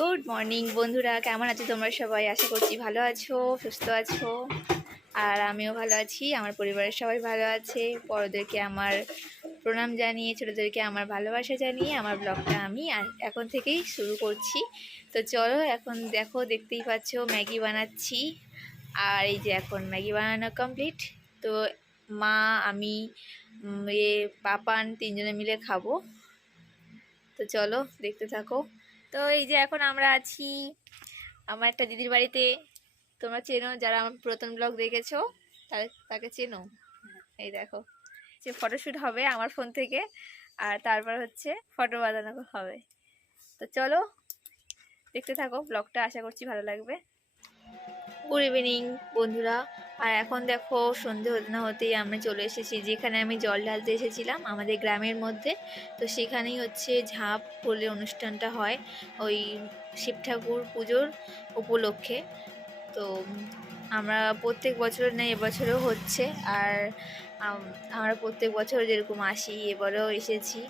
Good morning বন্ধুরা, কেমন আছো তোমরা সবাই? আশা করছি ভালো আছো, সুস্থ আছো। আর আমিও ভালো আছি, আমার পরিবারের সবাই ভালো আছে। বড়োদেরকে আমার প্রণাম জানিয়ে, ছোটোদেরকে আমার ভালোবাসা জানিয়ে আমার ব্লগটা আমি এখন থেকেই শুরু করছি। তো চলো, এখন দেখতেই পাচ্ছ ম্যাগি বানাচ্ছি। আর এই যে এখন ম্যাগি বানানো কমপ্লিট। তো মা, আমি, পাপান তিনজনে মিলে খাবো। তো চলো দেখতে থাকো। তো এই যে এখন আমরা আছি আমার একটা দিদির বাড়িতে। তোমরা চেনো, যারা আমার প্রথম ব্লগ দেখেছো তাকে চেনো। এই দেখো, যে ফটোশ্যুট হবে আমার ফোন থেকে, আর তারপর হচ্ছে ফটো বানানো হবে। তো চলো দেখতে থাকো ব্লগটা, আশা করছি ভালো লাগবে। গুড ইভিনিং বন্ধুরা। আর এখন দেখো সন্ধে হতে না হতেই আমরা চলে এসেছি যেখানে আমি জল ঢালতে এসেছিলাম আমাদের গ্রামের মধ্যে। তো সেখানেই হচ্ছে ঝাঁপ বলে অনুষ্ঠানটা হয়, ওই শিব ঠাকুর পুজোর উপলক্ষে। তো আমরা প্রত্যেক বছর নেই, এবছরও হচ্ছে। আর আমরা প্রত্যেক বছর যেরকম আসি এবারেও এসেছি।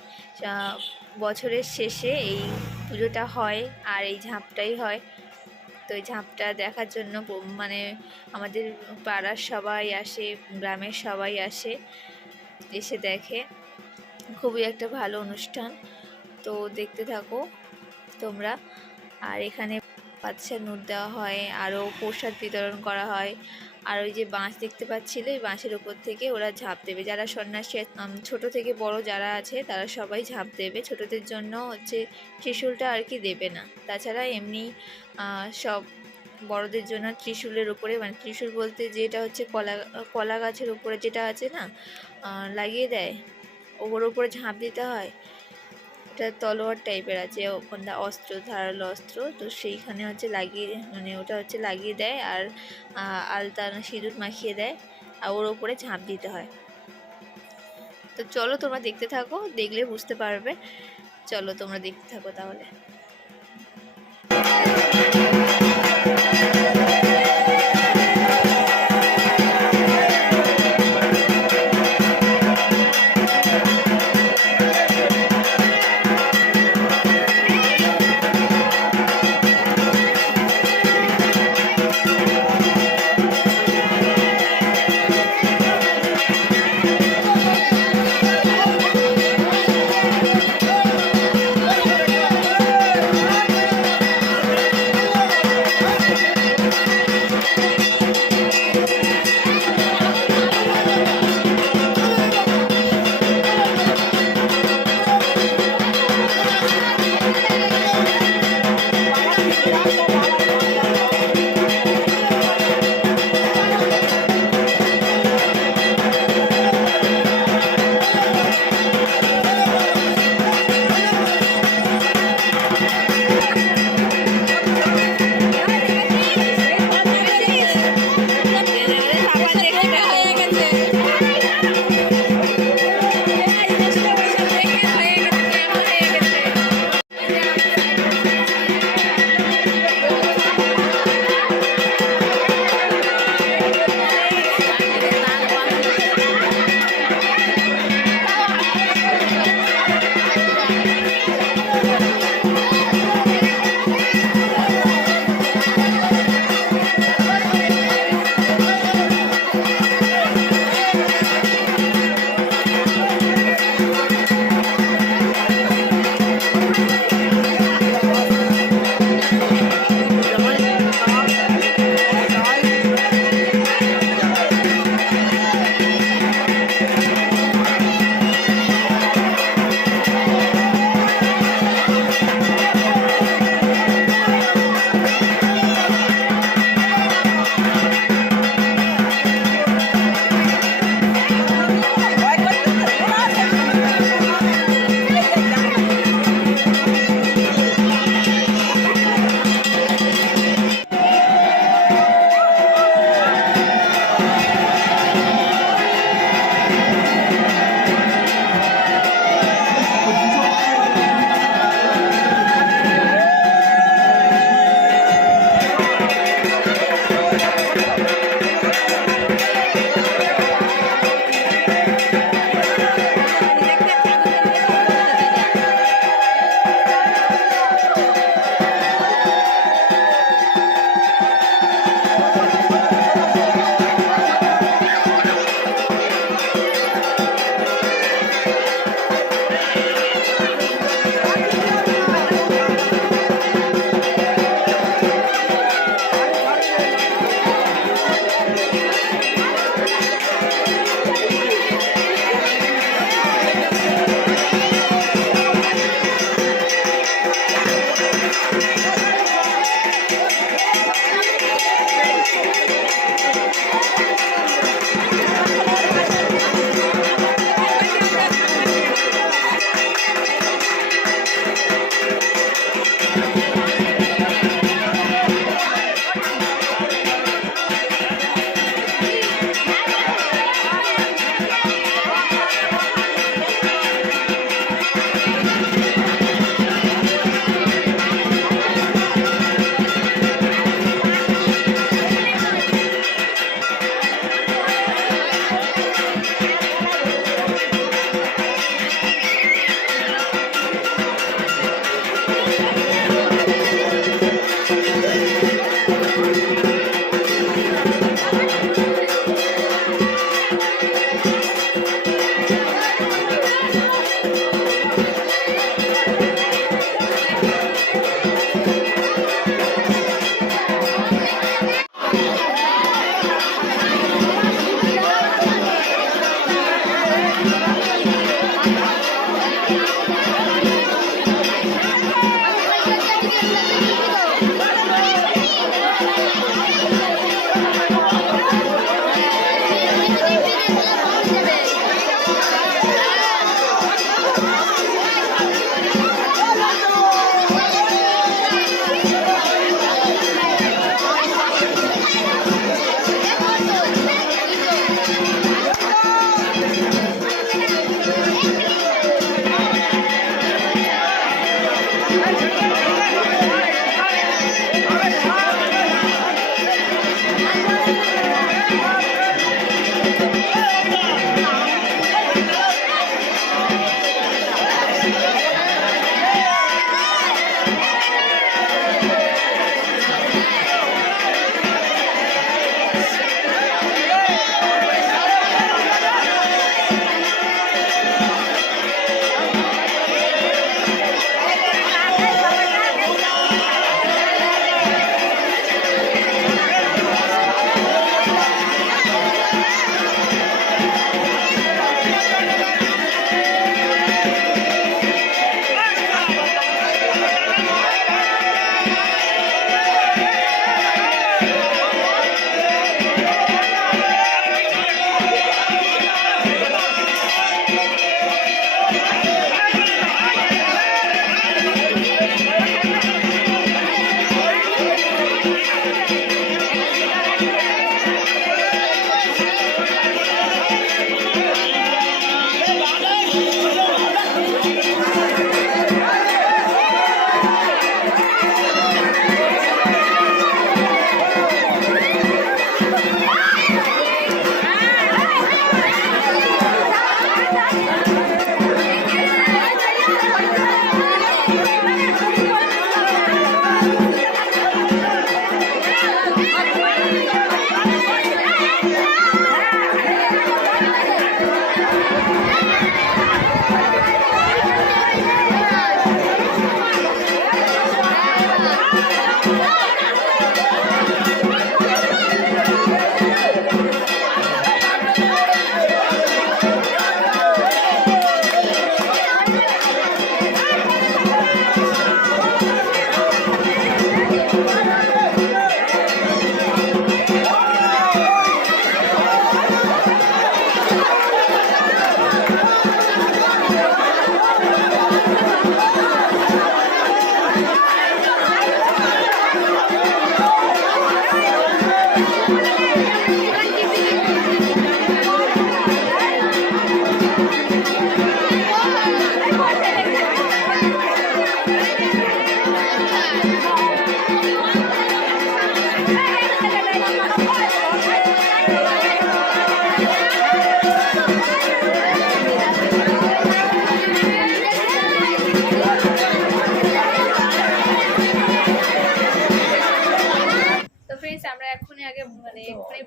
বছরের শেষে এই পুজোটা হয় আর এই ঝাঁপটাই হয়। তো এই ঝাঁপটা দেখার জন্য মানে আমাদের পাড়ার সবাই আসে, গ্রামের সবাই আসে, এসে দেখে। খুবই একটা ভালো অনুষ্ঠান, তো দেখতে থাকো তোমরা। আর এখানে বাচ্চা নুট দেওয়া হয়, আরও প্রসাদ বিতরণ করা হয়। আর ওই যে বাঁশ দেখতে পাচ্ছিলে, ওই বাঁশের ওপর থেকে ওরা ঝাঁপ দেবে। যারা সন্ন্যাসী ছোট থেকে বড় যারা আছে তারা সবাই ঝাঁপ দেবে। ছোটদের জন্য হচ্ছে ত্রিশূলটা আর কি দেবে না, তাছাড়া এমনি সব বড়দের জন্য ত্রিশূলের উপরে, মানে ত্রিশূল বলতে যেটা হচ্ছে কলা গাছের উপরে যেটা আছে না, লাগিয়ে দেয়, ওর উপরে ঝাঁপ দিতে হয়। এটা তলোয়ার টাইপের আছে, ওখানটা অস্ত্র, ধারালো অস্ত্র। তো সেইখানে হচ্ছে লাগিয়ে, মানে ওটা হচ্ছে লাগিয়ে দেয়, আর আলতা না সিঁদুর মাখিয়ে দেয়, আর ওর ওপরে ঝাঁপ দিতে হয়। তো চলো তোমরা দেখতে থাকো, দেখলে বুঝতে পারবে। চলো তোমরা দেখতে থাকো তাহলে।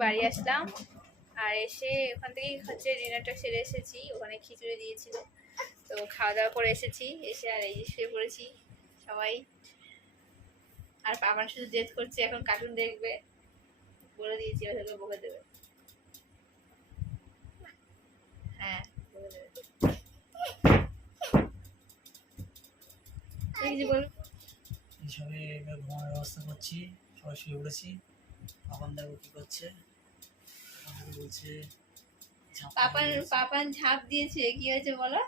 বাড়ি আসলাম, আর এসে ওখান থেকেই হচ্ছে ডিনারটা সেরে এসেছি। ওখানে খিচুড়ি দিয়েছিল, তো খাওয়া দাওয়া করে এসেছি। এসে আর এই যে শুয়ে পড়েছি সবাই। আর পাপান শুধু জেদ করছে, এখন কার্টুন দেখবে, বলে দিয়েছি ওদেরকে বকে দেবে। হ্যাঁ, বলে দেবে। সবাই এবার ঘুমানোর ব্যবস্থা করছি, সবাই শুয়ে পড়েছি। পাপান দেখো কি করছে, বলছে পাপান ঝাঁপ দিয়েছে, কি হয়েছে বলো?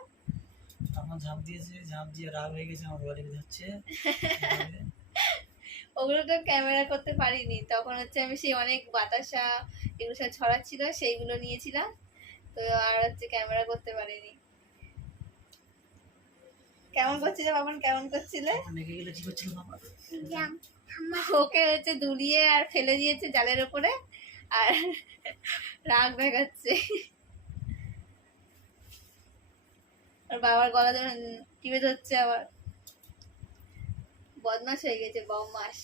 পাপান ঝাঁপ দিয়েছে, ঝাঁপ দিয়ে রাগ হয়ে গেছে, আমার বাড়ি ধরছে। ওগুলো তো ক্যামেরা করতে পারিনি, তখন হচ্ছে আমি সেই অনেক বাতাসা এগুলো সব ছড়াচ্ছিল, সেইগুলো নিয়েছিলাম, তো আর হচ্ছে ক্যামেরা করতে পারিনি। কেমন করছিলে বাবান, কেমন করছিলে? কি করছিল বাবা? ওকে হচ্ছে দুলিয়ে আর ফেলে দিয়েছে জালের উপরে, আর রাগ দেখাচ্ছে। আর বাবার গলা যখন টিপে ধরছে, আবার বদমাস হয়ে গেছে, বদমাস।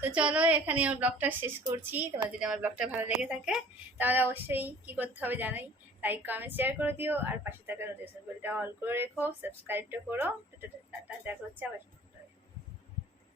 তো চলো এখানে আমার ব্লগটা শেষ করছি। তোমার যদি আমার ব্লগটা ভালো লেগে থাকে তাহলে অবশ্যই কি করতে হবে জানাই, লাইক কমেন্ট শেয়ার করে দিও, আর পাশে থাকা নোটিফিকেশন বেলটা অল করে রেখো, সাবস্ক্রাইবটা করো। দেখা হচ্ছে আবার।